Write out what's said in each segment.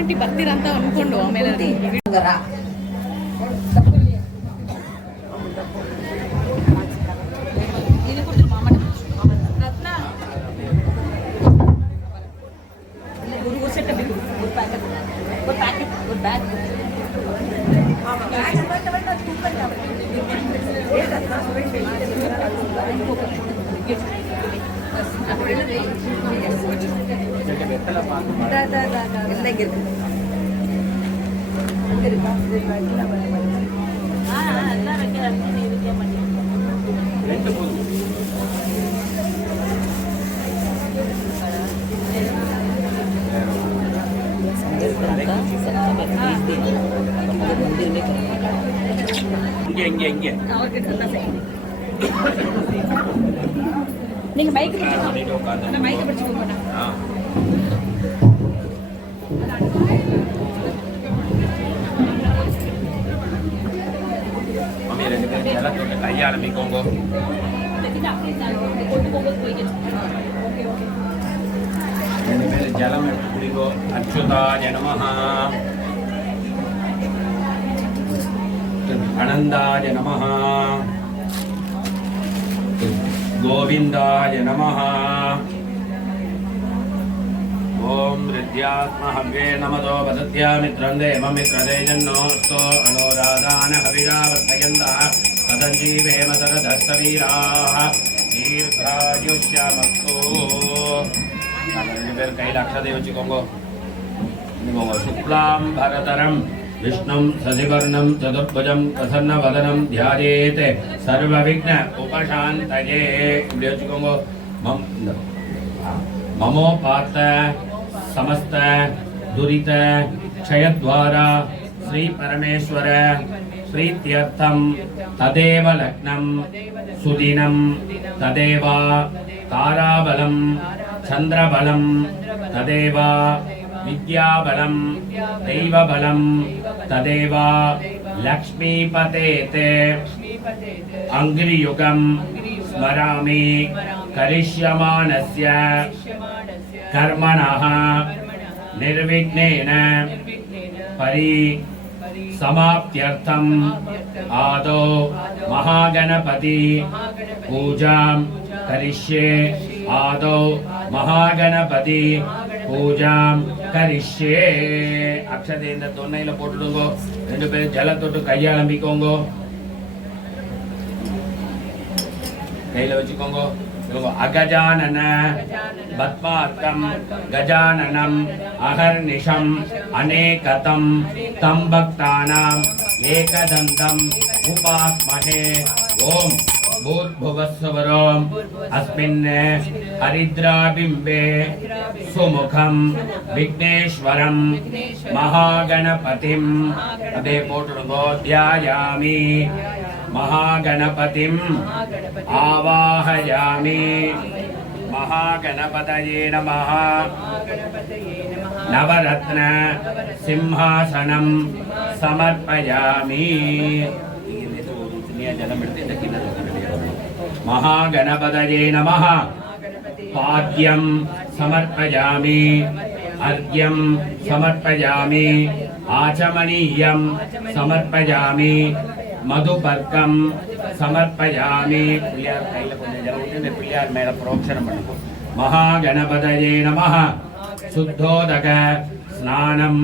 Aunty ಬರ್ತೀರಂತ ಅನ್ಕೊಂಡು ಆಮೇಲೆ நீங்க மைக் பிடிச்சு மைக் பிடிச்சு போங்க மம்மி ரெண்டு பேரும் ஜலத்தோட கையை ஆரம்பிக்கோங்க ரெண்டு பேரும் ஜலம் எடுத்து குடிங்கோ அச்சுதாய நமஹ அனந்தாய நமஹ गोविंदाय नमः ओम हृद्यात्महव्ये नमदो वदत्यामित्रं देवमित्रदेजन्नोऽस्तु अनोराधान हविरावर्तयन्तः तदञ्जीवेम तरदस्तवीराः दीर्घायुष्यमस्तु ரெண்டு பேர் கையில் அக்ஷதை வச்சுக்கோங்க शुक्लां भरतरं विष्णुं सजिवर्णं चतुर्भुजं प्रसन्नवदनं ध्यायेत् सर्वविघ्न उपशान्तये இப்படி வச்சுக்கோங்க ममोपात समस्त दुरित क्षयद्वारा श्री परमेश्वर प्रीत्यर्थं तदेव लग्नं सुदिनं तदेव ताराबलं चन्द्रबलं तदेव विद्याबलं दैवबलं तदेव लक्ष्मीपतेते अंग्रियुगं स्मरामि करिष्यमाणस्य कर्मणः निर्विघ्नेन समाप्त्यर्थम् आदौ महागणपति पूजां करिष्ये आदौ महागणपति पूजां करिष्ये अक्षते இந்த தொன்னையில போட்டுடுங்க ரெண்டு பேரும் ஜலத்தொட்டு கையாளம்பிக்கோங்க கையில வச்சுக்கோங்க अगजानन पद्मार्कं गजाननम अहर्निशम अनेकतम तम भक्तानां एकदंतम उपास्महे ओम भूर्भुवस्सुवरोम अस्मिन् हरिद्राबिम्बे सुमुखं विघ्नेश्वरं महागणपतिं अदे पोटुडुगो ध्यायामि महागणपतिं आवाहयामि महागणपतये नमः नवरत्न सिंहासनं समर्पयामि महागणपतये नमः पाद्यं समर्पयामि अर्घ्यं समर्पयामि आचमनीयं समर्पयामि मधुपर्कं समर्पयामि पिल्लार कैला कोंजम जल उठे पिल्लार मेला प्रोक्षणम पण्णुको महागणपतये नमः शुद्धोदक स्नानं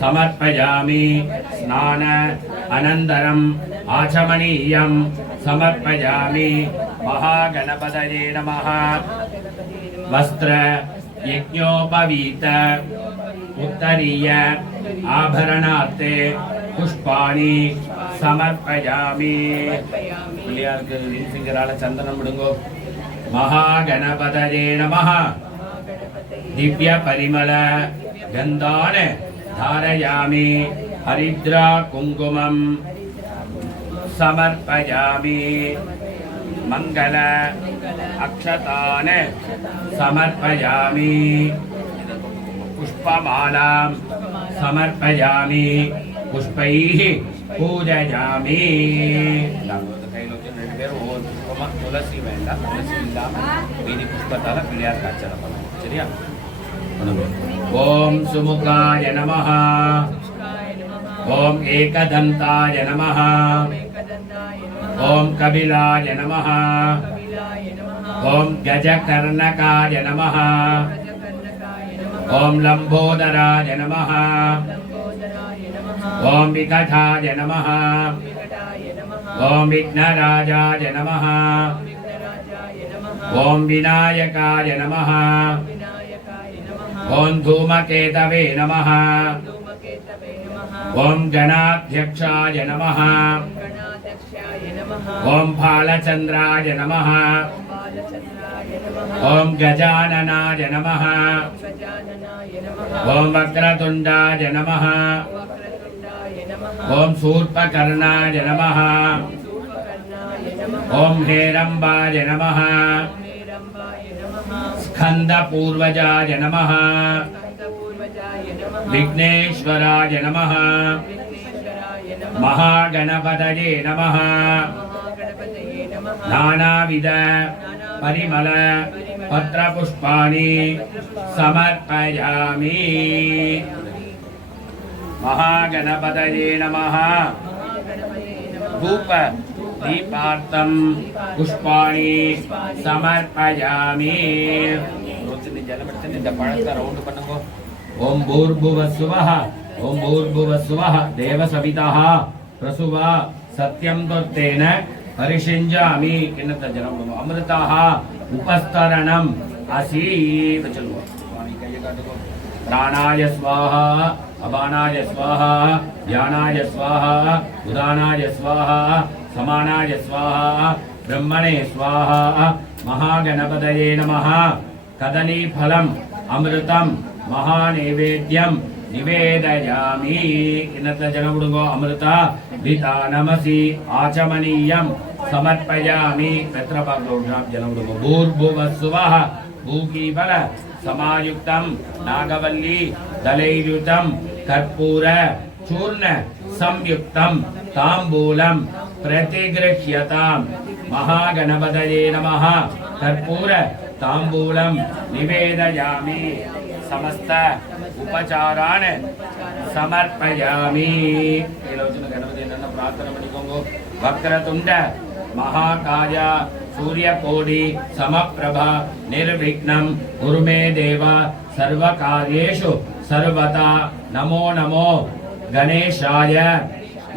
समर्पयामि स्नान अनन्तरं आचमनीयं समर्पयामि महागणपतये नमः वस्त्र यज्ञोपवीत उत्तरीय आभरणार्थे पुष्पाणि समर्पयामि पिल्लार के फिंगराल चंदनम बिडुंगो महागणपतये नमः दिव्य परिमल गंधान धारयामि हरिद्रा कुंकुमं समर्पयामि मंगल अक्षतान समर्पयामि पुष्पमालां समर्पयामि पुष्पैः पूजयामि तुलसी वेंदा तुलसी इल्लाम मीदी पुष्पताल पिल्लार काचल சரியா ओम सुमुखाय नमः ओम एकदंताय नमः ओम कपिलाय नमः ओम गजकर्णकाय नमः ओम लंबोदराय नमः ओम विकटाय नमः ओम विघ्नराजाय नमः ओम विनायकाय नमः ओम धूमकेतवे नमः ओम गणाध्यक्षाय नमः ओम फालचंद्राय नमः ओम गजाननाय नमः ओम वक्रतुंडाय नमः ओम शूर्पकर्णाय नमः ओम हेरंबाय नमः स्कंदपूर्वजाय नमः विघ्नेश्वराय नमः महागणपतये नमः नानाविध परिमल पत्रपुष्पाणि समर्पयामि महागणपतये नमः धूप दीपार्थं पुष्पाणि समर्पयामि ओम भूर्भुवस्सुवः ओम भूर्भुवस्सुवः देवसवितः प्रसुवा सत्यं त्वत्तेन परिषिञ्जामि किन्नत जलम अमृतः उपस्तरणम् असीत चलो प्राणाय स्वाहा अपानाय स्वाहा ज्ञानाय स्वाहा उदानाय स्वाहा समानाय स्वाहा ब्रह्मणे स्वाहा महागणपतये नमः कदलीफलम् अमृतं महानैवेद्यं निवेदयामि किन्नत जनमुडुगो अमृत वितानमसि आचमनीयं समर्पयामि पेत्रपग्लोढ्यां जनमुडुगो भूर्भुवस्सुवः भूकीफल समायुक्तं नागवल्ली दलैर्युतं कर्पूर चूर्ण संयुक्तं ताम्बूलं प्रतिगृह्यतां महागणपतये नमः कर्पूर ताम्बूलं निवेदयामि समस्त उपचारान् समर्पयामि प्रार्थना पडिकोंगो वक्रतुंड महाकाय सूर्यकोटि समप्रभा निर्विघ्नं कुरु मे देव सर्वकार्येषु सर्वदा नमो नमो गणेशाय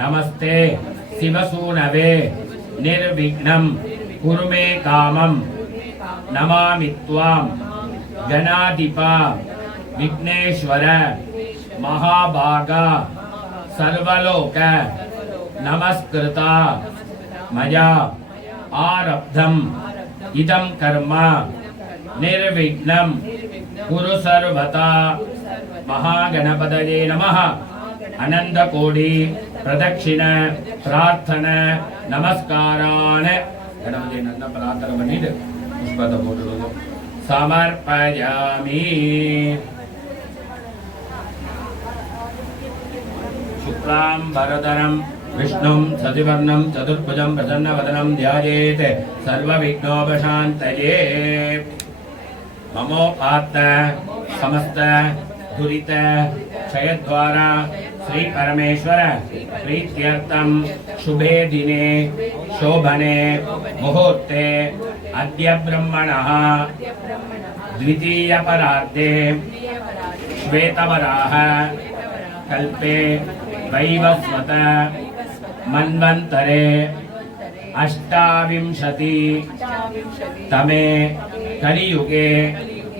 नमस्ते शिवसूनवे निर्विघ्नं कुरु मे कामं नमामि त्वां गणाधिपा विघ्नेश्वर महाभागा सर्वलोक नमस्कृता मया आरब्धम् इदं कर्म निर्विघ्नं कुरु सर्वदा महागणपतये नमः अनंतकोटि प्रदक्षिण प्रार्थना नमस्कारान् गणपति नंद प्रार्थना பண்ணிட்டு புஷ்பத்தை போட்டுடுங்க समर्पयामि शुक्लां वरदनं विष्णुं शशिवर्णं चतुर्भुजं प्रसन्नवदनं ध्यायेत् सर्वविघ्नोपशान्तये ममोपात्त समस्त दुरित क्षयद्वारा श्री परमेश्वर प्रीत्यर्थं शुभे दिने शोभने मुहूर्ते अद्य ब्रह्मणः द्वितीय परार्धे श्वेतवराह कल्पे वैवस्वत मन्वन्तरे अष्टाविंशति तमे कलियुगे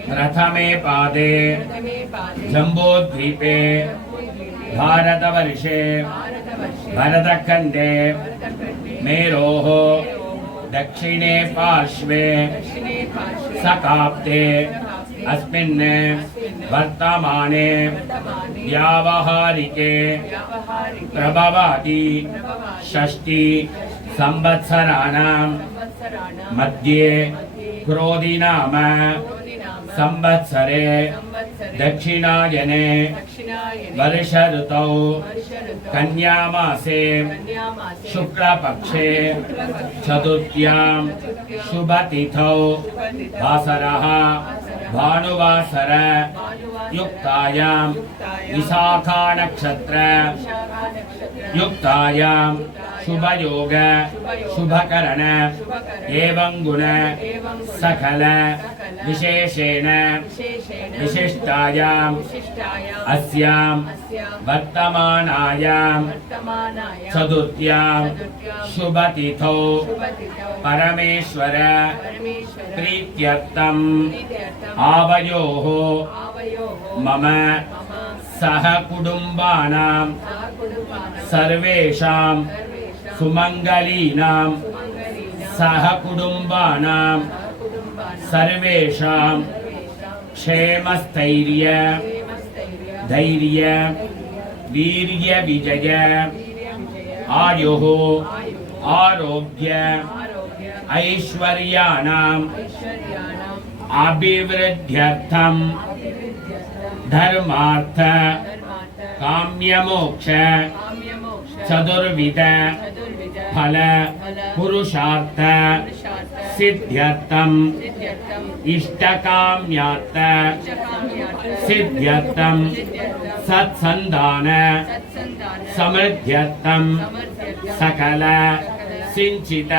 प्रथमे पादे जम्बूद्वीपे भारतवर्षे भरतखण्डे मेरोः दक्षिणे पार्श्वे सकाप्ते अस्मिन् वर्तमाने व्यावहारिके प्रभवादि षष्टि संवत्सराणां मध्ये क्रोधि नाम संवत्सरे दक्षिणायने वर्ष ऋतौ कन्या मासे शुक्लपक्षे चतुर्थ्यां शुभतिथौ वासरः भानुवासर युक्तायां विशाखा नक्षत्र युक्तायां शुभयोग शुभकरण एवं गुण सकल विशेषेण विशिष्टायां अस्यां वर्तमानायां चतुर्थ्यां शुभतिथौ परमेश्वर प्रीत्यर्थम् आवयोः मम सह कुटुम्बानां सर्वेषां सुमङ्गलीनां सह कुटुम्बानां सर्वेषां क्षेमस्थैर्य धैर्य वीर्य विजय आयुः आरोग्य ऐश्वर्याणाम् अभिवृद्ध्यर्थं धर्मार्थ काम्यमोक्ष चतुर्विध फल पुरुषार्थ सिद्ध्यर्थं इष्टकाम्यार्थ सिद्ध्यर्थं सत्सन्तान समृद्ध्यर्थं सकल सिंचित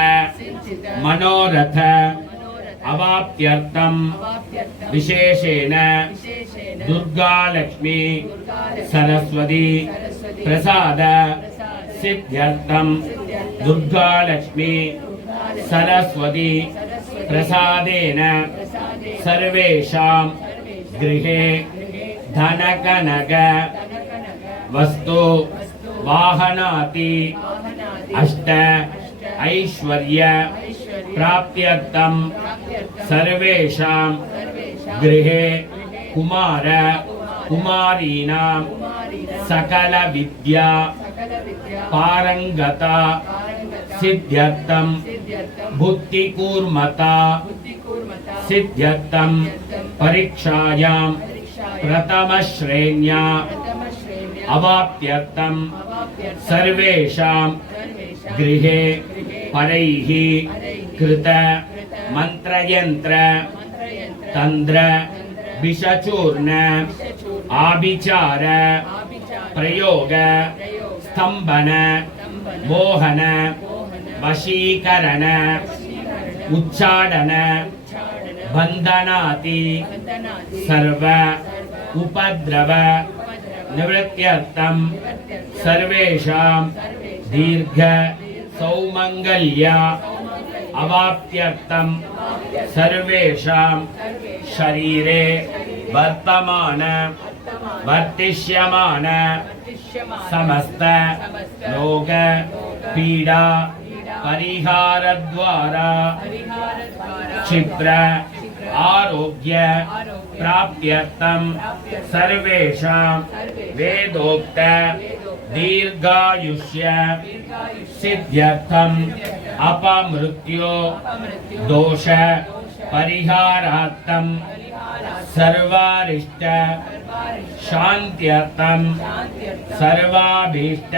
मनोरथ अवाप्त्यर्थं विशेषेण दुर्गा लक्ष्मी सरस्वती प्रसाद सिद्ध्यर्थं दुर्गा लक्ष्मी सरस्वती प्रसादेन सर्वेषां गृहे धनकनक वस्तु वाहनाति अष्ट ऐश्वर्य प्राप्त्यर्थं सर्वेषां गृहे कुमार कुमारीणां सकल विद्या पारंगता सिद्ध्यर्थं बुद्धिकूर्मता सिद्ध्यर्थं परीक्षायां प्रथमश्रेण्या अवाप्त्यर्थं सर्वेषां गृहे परैः कृत मंत्रयंत्र तंत्र विषचूर्ण आभिचार प्रयोग स्तंभन मोहन वशीकरण उच्चाडन बंधनाति सर्व उपद्रव निवृत्त्यर्थं सर्वेषां दीर्घ सौमंगल्य अवाप्त्यर्थं सर्वेषां शरीरे वर्तमान वर्तिष्यमान समस्त रोग पीड़ा परिहार द्वारा क्षिप्र आरोग्य प्राप्त्यर्थं सर्वेषां वेदोक्त दीर्घायुष्य सिद्ध्यर्थं अपमृत्यो दोष परिहारार्थं सर्वारिष्ट शान्त्यर्थं सर्वाभीष्ट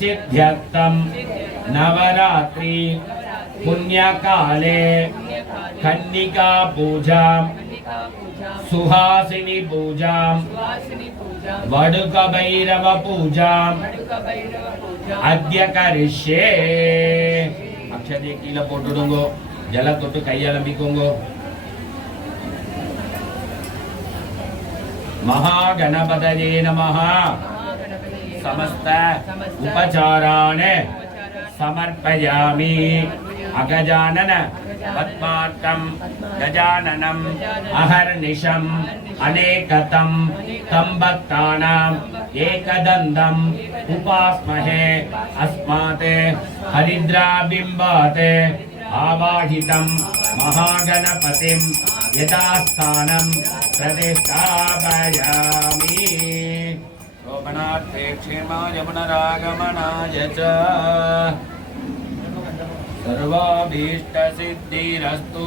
सिद्ध्यर्थं नवरात्रि पुण्यकाले कन्निका पूजां सुहासिनी पूजां वडुक भैरव पूजां अद्य करिष्ये अक्षते कीले पोट्टुडुंगो जल तोट्टु कैयलंबिकोंगो महागणपतये नमः समस्त उपचारान् समर्पयामि अगजानन पद्मार्कं गजाननम् अहर्निशम् अनेकतं तं भक्तानाम् एकदन्तम् उपास्महे अस्मात् हरिद्राबिम्बात् आवाहितं महागणपतिं यथास्थानं प्रतिष्ठापयामि शोभनार्थे क्षेमाय पुनरागमनाय च सर्वाभीष्टसिद्धिरस्तु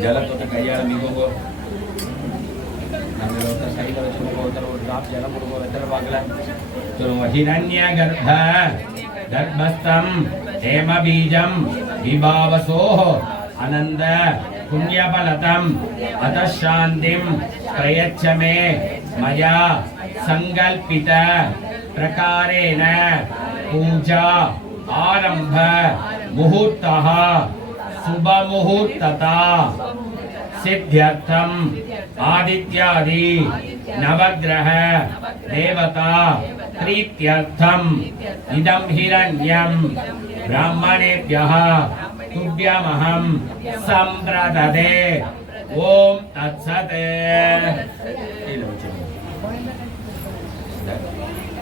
जल तो कईयाल मिगोगो சைடில் வச்சுக்கோங்க. ஒருத்தர் ஒரு ட்ராப் ஜலம் கொடுங்க. வெத்தலை பார்க்கல சொல்லுங்க. ஹிரண்ய கர்ப்ப கர்ப்பஸ்தம் ஹேம பீஜம் விபாவசோ அனந்த புண்ணியபலதம் அதசாந்திம் பிரயச்சமே மயா சங்கல்பித பிரகாரேன பூஜா ஆரம்ப முகூர்த்தः शुभ मुहूर्तता सिद्ध्यर्थम आदित्यादि नवग्रह देवता प्रीत्यर्थम इदं हिरण्यं ब्राह्मणेभ्यः तुभ्यमहं संप्रददे ओम तत्सत्.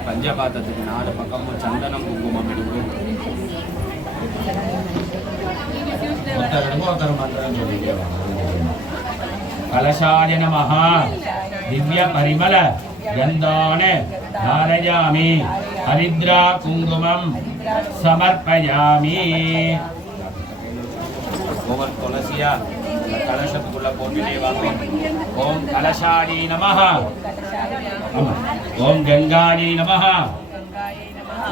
பஞ்சபாத்திரத்துக்கு 4 பக்கமும் சந்தனம் குங்குமம் எடுக்கும். कलशाय नमः दिव्य परिमल गंधान धारयामि हरिद्रा कुंकुमं समर्पयामि. ओम तुलसिया कलशத்துக்குள்ள போட்டுட்டே வாங்க. ஓம் கலசாயை நமः. ஓம் கங்காயை நமः.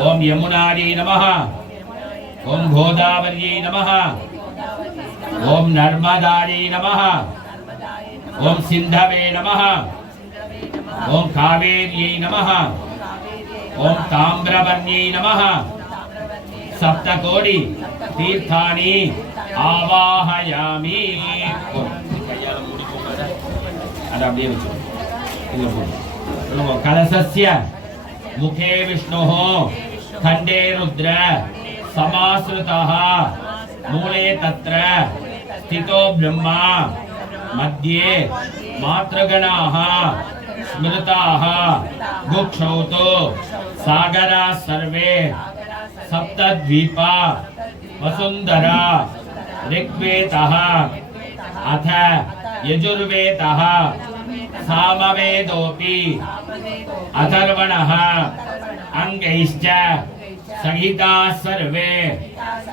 ஓம் யமுனாயை நமः. ओम गोदावर्यै नमः. ओम नर्मदायै नमः. ओम सिंधवे नमः. ओम कावेर्यै नमः. ओम ताम्रवर्ण्यै नमः. सप्तकोटि तीर्थानि आवाहयामि. அது அப்படியே வெச்சு இது போடு. கலசஸ்ய मुखे विष्णुः खण्डे रुद्र समाश्रितः मूले तत्र स्थितो ब्रह्मा मध्ये मातृगणाः स्मृताः गुक्षौतो सागरा सर्वे सप्तद्वीपा वसुंधरा ऋग्वेदः अथ यजुर्वेदः सामवेदोऽपि अथर्वणः अंगैश्च सहिताः सर्वे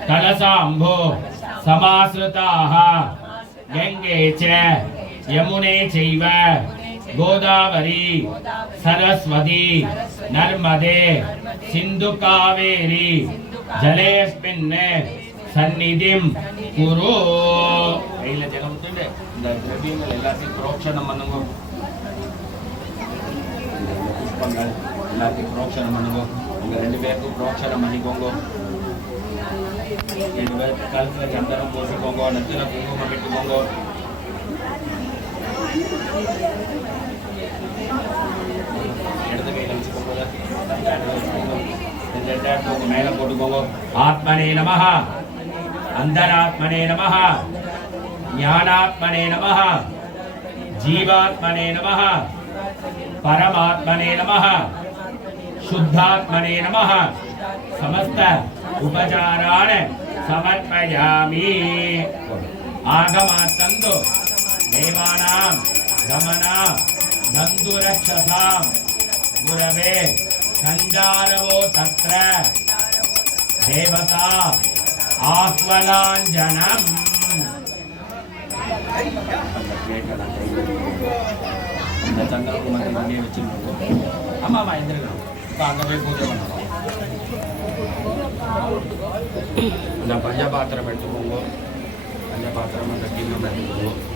कलशाम्भो समाश्रिताः गंगे च यमुने चैव गोदावरी सरस्वती नर्मदे सिंधु कावेरी जलेस्मिन् सन्निधिं कुरु. கையில ஜலம் ஊத்திட்டு இந்த திரவியங்கள் எல்லாத்தையும் புரோக்ஷணம் பண்ணுங்க. புஷ்பங்கள் எல்லாத்தையும் புரோக்ஷணம் பண்ணுங்க. உங்க 2 பேருக்கும் புரோக்ஷணம் பண்ணிக்கோங்க. 2 பேர் கழுத்துல சந்தனம் போட்டுக்கோங்க. நெத்தில குங்குமம் இட்டுக்கோங்க. இடது கையில வச்சுக்கோங்க. மேல போட்டுக்கோங்க. ஆத்மனே நமः अंतरात्मने नमः ज्ञानात्मने नमः जीवात्मने नमः परमात्मने नमः शुद्धात्मने नमः समस्त उपचारान् समर्पयामि. आगमात्तन्तु देवानां गमना बन्धुरक्षसां गुरवे सञ्जारवो तत्र देवता आह्वलाञ्जनम्. இந்த சந்திரகுமாரி வண்டியை வச்சுருக்கோம். ஆமாம் எந்திரிக்கணும். இப்போ அங்கே போய் பூஜை பண்ணணும். இந்த பஞ்சபாத்திரம் எடுத்துக்கோங்க. பஞ்சபாத்திரம் அந்த கிண்ணம் எடுத்துக்கோங்க.